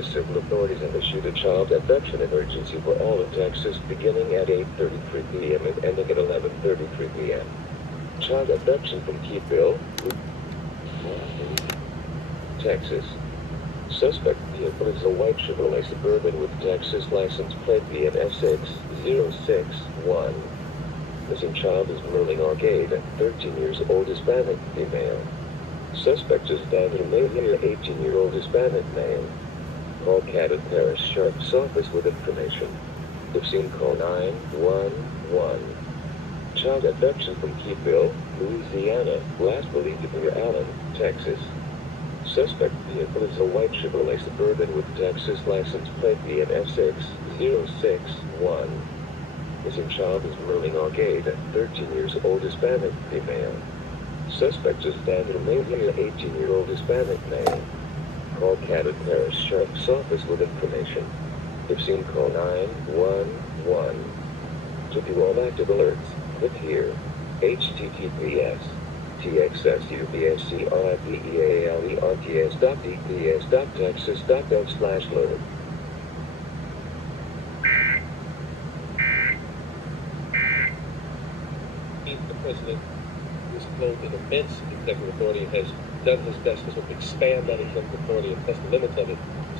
the civil authorities have issued a child abduction emergency for all of Texas beginning at 8:33 p.m. and ending at 11:33 p.m. Child abduction from Keithville, Texas. Suspect vehicle is a white Chevrolet Suburban with Texas license plate BNS6061. Missing child is Merling Arcade, 13 years old, Hispanic female. Suspect is Daniel Mayhew, 18-year-old Hispanic male. Call Cabot Parish Sheriff's Office with information. If seen, call 911. Child abduction from Keithville, Louisiana, last believed to be Allen, Texas. Suspect vehicle is a white Chevrolet Suburban with Texas license plate BNS6061. Missing child is Merling Arcade, 13 years old, Hispanic female. Suspect is Daniel Mayhew, 18-year-old Hispanic male. Call Cabot Parish Sheriff's Office with information. If seen, call 911. To view all active alerts, click here. https txsubscribearts.dps.texas.gov/load. The president was clothed in immense executive authority and has done his best to sort of expand that executive authority and test the limits of it